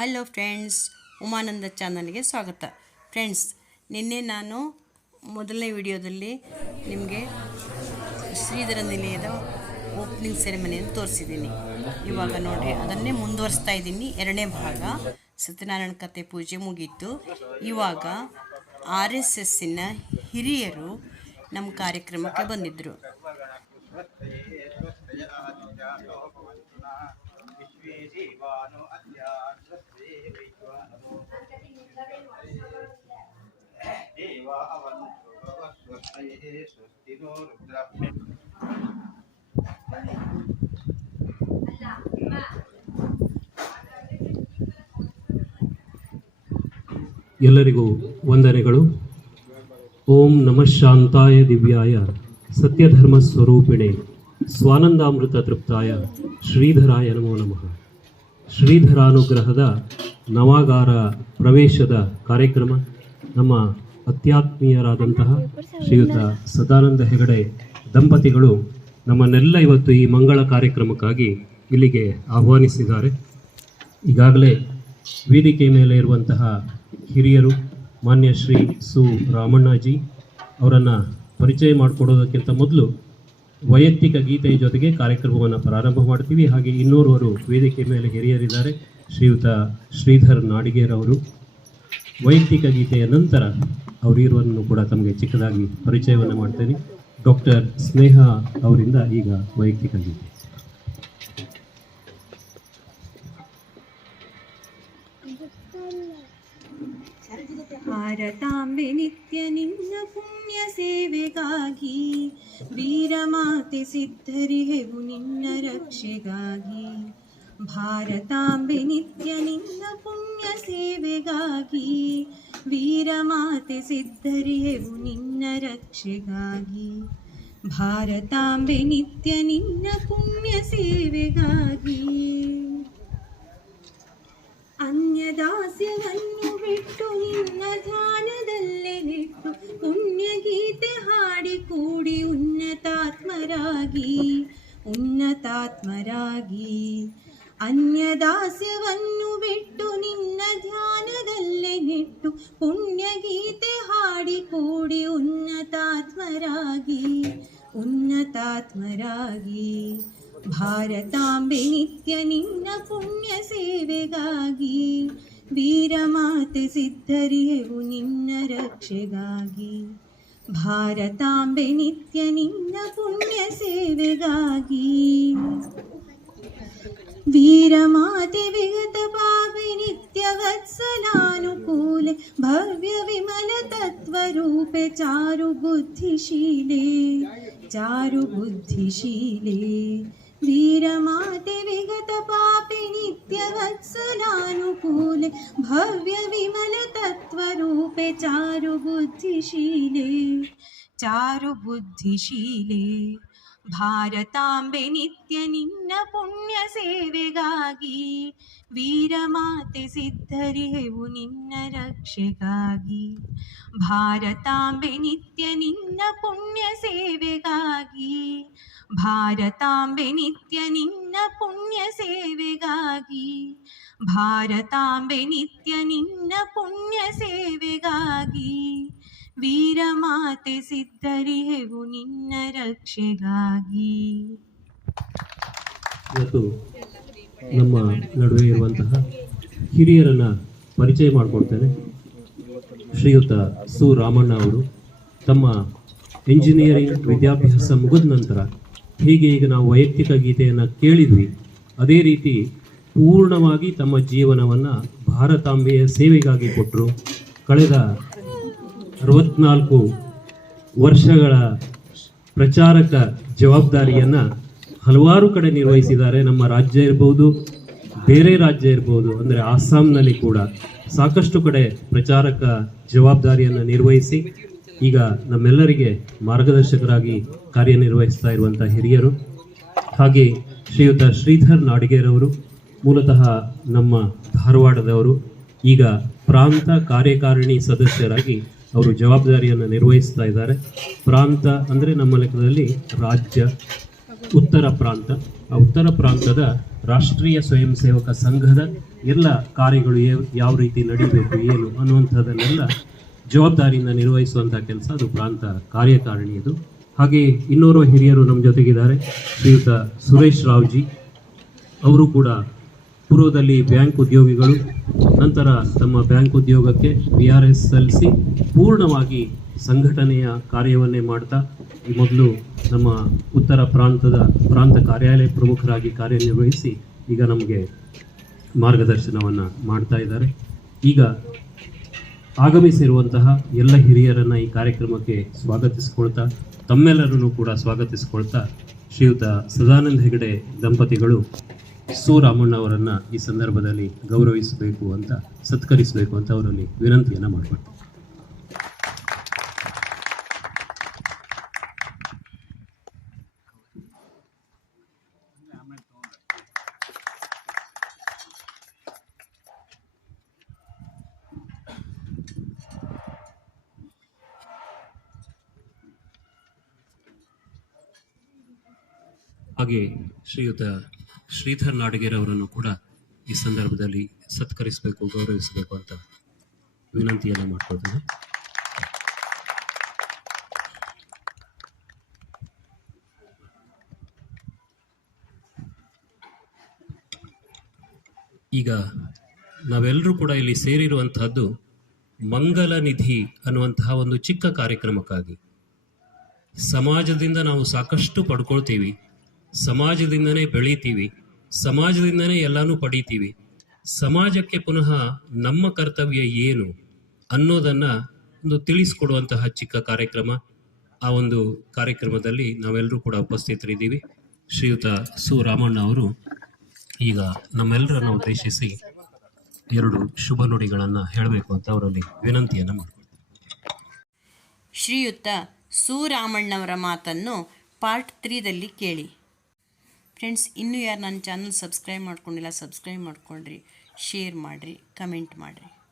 Hello friends, Umananda ಚಾನಲ್ಗೆ ಸ್ವಾಗತ. Friends, ನಿನ್ನೆ ನಾನು ಮೊದಲನೇ ವಿಡಿಯೋದಲ್ಲಿ ನಿಮಗೆ ಶ್ರೀಧರ ನಿಲಯದ ಓಪನಿಂಗ್ ಸೆರೆಮನಿಯನ್ನು ತೋರಿಸಿದ್ದೀನಿ. ಇವಾಗ ನೋಡಿರಿ, ಅದನ್ನೇ ಮುಂದುವರಿಸ್ತಾ ಇದ್ದೀನಿ. ಎರಡನೇ ಭಾಗ, ಸತ್ಯನಾರಾಯಣ ಕಥೆ ಪೂಜೆ ಮುಗೀತು. ಇವಾಗ ಆರ್ ಎಸ್ ಎಸ್ಸಿನ ಹಿರಿಯರು ನಮ್ಮ ಕಾರ್ಯಕ್ರಮಕ್ಕೆ ಬಂದಿದ್ದರು ಎಲ್ಲರಿಗೂ ವಂದನೆಗಳು. ಓಂ ನಮಃ ಶಾಂತಾಯ ದಿವ್ಯಾಯ. ಸತ್ಯಧರ್ಮ ಸ್ವರೂಪಿಣೆ. ಸ್ವಾನಂದಾಮೃತ ತೃಪ್ತಾಯ ಶ್ರೀಧರಾಯ ನಮೋ ನಮಃ. ಶ್ರೀಧರಾನುಗ್ರಹದ ನವಾಗಾರ ಪ್ರವೇಶದ ಕಾರ್ಯಕ್ರಮ ನಮ್ಮ ಅತ್ಯಾತ್ಮೀಯರಾದಂತಹ ಶ್ರೀಯುತ ಸದಾನಂದ ಹೆಗಡೆ ದಂಪತಿಗಳು ನಮ್ಮನ್ನೆಲ್ಲ ಇವತ್ತು ಈ ಮಂಗಳ ಕಾರ್ಯಕ್ರಮಕ್ಕಾಗಿ ಇಲ್ಲಿಗೆ ಆಹ್ವಾನಿಸಿದ್ದಾರೆ. ಈಗಾಗಲೇ ವೇದಿಕೆ ಮೇಲೆ ಇರುವಂತಹ ಹಿರಿಯರು ಮಾನ್ಯ ಶ್ರೀ ಸು ರಾಮಣ್ಣಾಜಿ ಅವರನ್ನು ಪರಿಚಯ ಮಾಡಿಕೊಡೋದಕ್ಕಿಂತ ಮೊದಲು ವೈಯಕ್ತಿಕ ಗೀತೆಯ ಜೊತೆಗೆ ಕಾರ್ಯಕ್ರಮವನ್ನು ಪ್ರಾರಂಭ ಮಾಡ್ತೀವಿ. ಹಾಗೆ ಇನ್ನೋರ್ವರು ವೇದಿಕೆ ಮೇಲೆ ಹಿರಿಯರಿದ್ದಾರೆ. ಶ್ರೀಯುತ ಶ್ರೀಧರ್ ನಾಡಿಗೇರವರು. ವೈಯಕ್ತಿಕ ಗೀತೆಯ ನಂತರ ಅವರಿರುವನ್ನು ಕೂಡ ತಮಗೆ ಚಿಕ್ಕದಾಗಿ ಪರಿಚಯವನ್ನು ಮಾಡ್ತೇನೆ. ಡಾಕ್ಟರ್ ಸ್ನೇಹ ಅವರಿಂದ ಈಗ ವೈಯಕ್ತಿಕ ಗೀತೆ. ಭಾರತಾಂಬೆ ನಿತ್ಯ ನಿನ್ನ ಪುಣ್ಯ ಸೇವೆಗಾಗಿ ವೀರಮಾತೆ ಸಿದ್ಧರಿಹೆವು ನಿನ್ನ ರಕ್ಷೆಗಾಗಿ ಭಾರತಾಂಬೆ ನಿತ್ಯ ನಿನ್ನ ಪುಣ್ಯ ಸೇವೆಗಾಗಿ ವೀರಮಾತೆ ಸಿದ್ಧರಿಹೆವು ನಿನ್ನ ರಕ್ಷೆಗಾಗಿ ಭಾರತಾಂಬೆ ನಿತ್ಯ ನಿನ್ನ ಪುಣ್ಯ ಸೇವೆಗಾಗಿ ಅನ್ಯದಾಸ್ಯವನ್ನು ನೆಟ್ಟು ಪುಣ್ಯ ಗೀತೆ ಹಾಡಿ ಕೂಡಿ ಉನ್ನತಾತ್ಮರಾಗಿ ಉನ್ನತಾತ್ಮರಾಗಿ ಭಾರತಾಂಬೆ ನಿತ್ಯ ನಿನ್ನ ಪುಣ್ಯ ಸೇವೆಗಾಗಿ ವೀರಮಾತೆ ಸಿದ್ಧರಿಯವು ನಿನ್ನ ರಕ್ಷೆಗಾಗಿ ಭಾರತಾಂಬೆ ನಿತ್ಯ ನಿನ್ನ ಪುಣ್ಯ ಸೇವೆಗಾಗಿ ವೀರಮಾತೆ ವಿಗತ ಪಾಪಿ ನಿತ್ಯ ವತ್ಸಲಾನುಕೂಲೆ चारुले भव्यविमलतत्त्वरूपे चारुबुद्धिशीले चारुबुद्धिशीले वीरमाते विगतपापि चारु बुद्धिशीले चारु बुद्धिशीले। ಭಾರತಾಂಬೆ ನಿತ್ಯ ನಿನ್ನ ಪುಣ್ಯ ಸೇವೆಗಾಗಿ ವೀರಮಾತೆ ಸಿದ್ಧರಿಹೆವು ನಿನ್ನ ರಕ್ಷೆಗಾಗಿ. ಭಾರತಾಂಬೆ ನಿತ್ಯ ನಿನ್ನ ಪುಣ್ಯ ಸೇವೆಗಾಗಿ, ಭಾರತಾಂಬೆ ನಿತ್ಯ ನಿನ್ನ ಪುಣ್ಯ ಸೇವೆಗಾಗಿ, ಭಾರತಾಂಬೆ ನಿತ್ಯ ನಿನ್ನ ಪುಣ್ಯ ಸೇವೆಗಾಗಿ. ವೀರಮಾತೆ ಸಿದ್ಧರಿಹೆವು ನಿನ್ನ ರಕ್ಷೆಗಾಗಿ. ಇವತ್ತು ನಮ್ಮ ನಡುವೆ ಇರುವಂತಹ ಹಿರಿಯರನ್ನ ಪರಿಚಯ ಮಾಡಿಕೊಡ್ತೇನೆ. ಶ್ರೀಯುತ ಸು ರಾಮಣ್ಣ ಅವರು ತಮ್ಮ ಇಂಜಿನಿಯರಿಂಗ್ ವಿದ್ಯಾಭ್ಯಾಸ ಮುಗಿದ ನಂತರ ಹೀಗೆ ಈಗ ನಾವು ವೈಯಕ್ತಿಕ ಗೀತೆಯನ್ನು ಕೇಳಿದ್ವಿ. ಅದೇ ರೀತಿ ಪೂರ್ಣವಾಗಿ ತಮ್ಮ ಜೀವನವನ್ನು ಭಾರತಾಂಬೆಯ ಸೇವೆಗಾಗಿ ಕೊಟ್ಟರು ಕಳೆದ ಅರವತ್ನಾಲ್ಕು ವರ್ಷಗಳ ಪ್ರಚಾರಕ ಜವಾಬ್ದಾರಿಯನ್ನು ಹಲವಾರು ಕಡೆ ನಿರ್ವಹಿಸಿದ್ದಾರೆ. ನಮ್ಮ ರಾಜ್ಯ ಇರ್ಬೋದು, ಬೇರೆ ರಾಜ್ಯ ಇರ್ಬೋದು, ಅಂದರೆ ಅಸ್ಸಾಂನಲ್ಲಿ ಕೂಡ ಸಾಕಷ್ಟು ಕಡೆ ಪ್ರಚಾರಕ ಜವಾಬ್ದಾರಿಯನ್ನು ನಿರ್ವಹಿಸಿ ಈಗ ನಮ್ಮೆಲ್ಲರಿಗೆ ಮಾರ್ಗದರ್ಶಕರಾಗಿ ಕಾರ್ಯನಿರ್ವಹಿಸ್ತಾ ಇರುವಂಥ ಹಿರಿಯರು, ಹಾಗೆ ಶ್ರೀಯುತ ಶ್ರೀಧರ್ ನಾಡಿಗೇರವರು, ಮೂಲತಃ ನಮ್ಮ ಧಾರವಾಡದವರು, ಈಗ ಪ್ರಾಂತ ಕಾರ್ಯಕಾರಿಣಿ ಸದಸ್ಯರಾಗಿ ಅವರು ಜವಾಬ್ದಾರಿಯನ್ನು ನಿರ್ವಹಿಸ್ತಾ ಇದ್ದಾರೆ. ಪ್ರಾಂತ ಅಂದರೆ ನಮ್ಮ ಲೆಕ್ಕದಲ್ಲಿ ರಾಜ್ಯ, ಉತ್ತರ ಪ್ರಾಂತ. ಆ ಉತ್ತರ ಪ್ರಾಂತದ ರಾಷ್ಟ್ರೀಯ ಸ್ವಯಂ ಸೇವಕ ಸಂಘದ ಎಲ್ಲ ಕಾರ್ಯಗಳು ಯಾವ- ರೀತಿ ನಡೀಬೇಕು, ಏನು ಅನ್ನುವಂಥದ್ದನ್ನೆಲ್ಲ ಜವಾಬ್ದಾರಿಯಿಂದ ನಿರ್ವಹಿಸುವಂಥ ಕೆಲಸ ಅದು ಪ್ರಾಂತ ಕಾರ್ಯಕಾರಿಣಿ ಇದು. ಹಾಗೆ ಇನ್ನೋರ್ವ ಹಿರಿಯರು ನಮ್ಮ ಜೊತೆಗಿದ್ದಾರೆ. ಶ್ರೀಯುತ ಸುರೇಶ್ ರಾವ್ಜಿ, ಅವರು ಕೂಡ ಪೂರ್ವದಲ್ಲಿ ಬ್ಯಾಂಕ್ ಉದ್ಯೋಗಿಗಳು, ನಂತರ ತಮ್ಮ ಬ್ಯಾಂಕ್ ಉದ್ಯೋಗಕ್ಕೆ ವಿ ಆರ್ ಎಸ್ ಸಲ್ಲಿಸಿ ಪೂರ್ಣವಾಗಿ ಸಂಘಟನೆಯ ಕಾರ್ಯವನ್ನೇ ಮಾಡ್ತಾ, ಈ ಮೊದಲು ನಮ್ಮ ಉತ್ತರ ಪ್ರಾಂತದ ಪ್ರಾಂತ ಕಾರ್ಯಾಲಯ ಪ್ರಮುಖರಾಗಿ ಕಾರ್ಯನಿರ್ವಹಿಸಿ ಈಗ ನಮಗೆ ಮಾರ್ಗದರ್ಶನವನ್ನು ಮಾಡ್ತಾ ಇದ್ದಾರೆ. ಈಗ ಆಗಮಿಸಿರುವಂತಹ ಎಲ್ಲ ಹಿರಿಯರನ್ನು ಈ ಕಾರ್ಯಕ್ರಮಕ್ಕೆ ಸ್ವಾಗತಿಸಿಕೊಳ್ತಾ, ತಮ್ಮೆಲ್ಲರನ್ನು ಕೂಡ ಸ್ವಾಗತಿಸಿಕೊಳ್ತಾ ಶ್ರೀಯುತ ಸದಾನಂದ ಹೆಗಡೆ ದಂಪತಿಗಳು ಸು ರಾಮಣ್ಣ ಅವರನ್ನು ಈ ಸಂದರ್ಭದಲ್ಲಿ ಗೌರವಿಸಬೇಕು ಅಂತ ಸತ್ಕರಿಸಬೇಕು ಅಂತ ಅವರಲ್ಲಿ ವಿನಂತಿಯನ್ನು ಮಾಡಿಕೊಡ್ತಾರೆ ಹಾಗೆ ಶ್ರೀಯುತ ಶ್ರೀಧರ್ ನಾಡಿಗೇರ್ ಅವರನ್ನು ಕೂಡ ಈ ಸಂದರ್ಭದಲ್ಲಿ ಸತ್ಕರಿಸಬೇಕು, ಗೌರವಿಸಬೇಕು ಅಂತ ವಿನಂತಿಯನ್ನು ಮಾಡ್ಕೊಳ್ತೇನೆ. ಈಗ ನಾವೆಲ್ಲರೂ ಕೂಡ ಇಲ್ಲಿ ಸೇರಿರುವಂತಹದ್ದು ಮಂಗಲ ನಿಧಿ ಅನ್ನುವಂತಹ ಒಂದು ಚಿಕ್ಕ ಕಾರ್ಯಕ್ರಮಕ್ಕಾಗಿ. ಸಮಾಜದಿಂದ ನಾವು ಸಾಕಷ್ಟು ಪಡ್ಕೊಳ್ತೀವಿ, ಸಮಾಜದಿಂದನೇ ಬೆಳಿತೀವಿ ಸಮಾಜದಿಂದನೇ ಎಲ್ಲಾನು ಪಡಿತೀವಿ. ಸಮಾಜಕ್ಕೆ ಪುನಃ ನಮ್ಮ ಕರ್ತವ್ಯ ಏನು ಅನ್ನೋದನ್ನ ಒಂದು ತಿಳಿಸ್ಕೊಡುವಂತಹ ಚಿಕ್ಕ ಕಾರ್ಯಕ್ರಮ. ಆ ಒಂದು ಕಾರ್ಯಕ್ರಮದಲ್ಲಿ ನಾವೆಲ್ಲರೂ ಕೂಡ ಉಪಸ್ಥಿತರಿದ್ದೀವಿ. ಶ್ರೀಯುತ ಸು ರಾಮಣ್ಣ ಅವರು ಈಗ ನಮ್ಮೆಲ್ಲರನ್ನ ಉದ್ದೇಶಿಸಿ ಎರಡು ಶುಭ ನುಡಿಗಳನ್ನು ಹೇಳಬೇಕು ಅಂತ ಅವರಲ್ಲಿ ವಿನಂತಿಯನ್ನು ಶ್ರೀಯುತ ಸುರಾಮಣ್ಣವರ ಮಾತನ್ನು ಪಾರ್ಟ್ ತ್ರೀದಲ್ಲಿ ಕೇಳಿ. ಫ್ರೆಂಡ್ಸ್ ಇನ್ನೂ ಯಾರು ನನ್ನ ಚಾನಲ್ ಸಬ್ಸ್ಕ್ರೈಬ್ ಮಾಡ್ಕೊಂಡಿಲ್ಲ ಸಬ್ಸ್ಕ್ರೈಬ್ ಮಾಡ್ಕೊಳ್ರಿ ಶೇರ್ ಮಾಡಿರಿ ಕಮೆಂಟ್ ಮಾಡಿರಿ.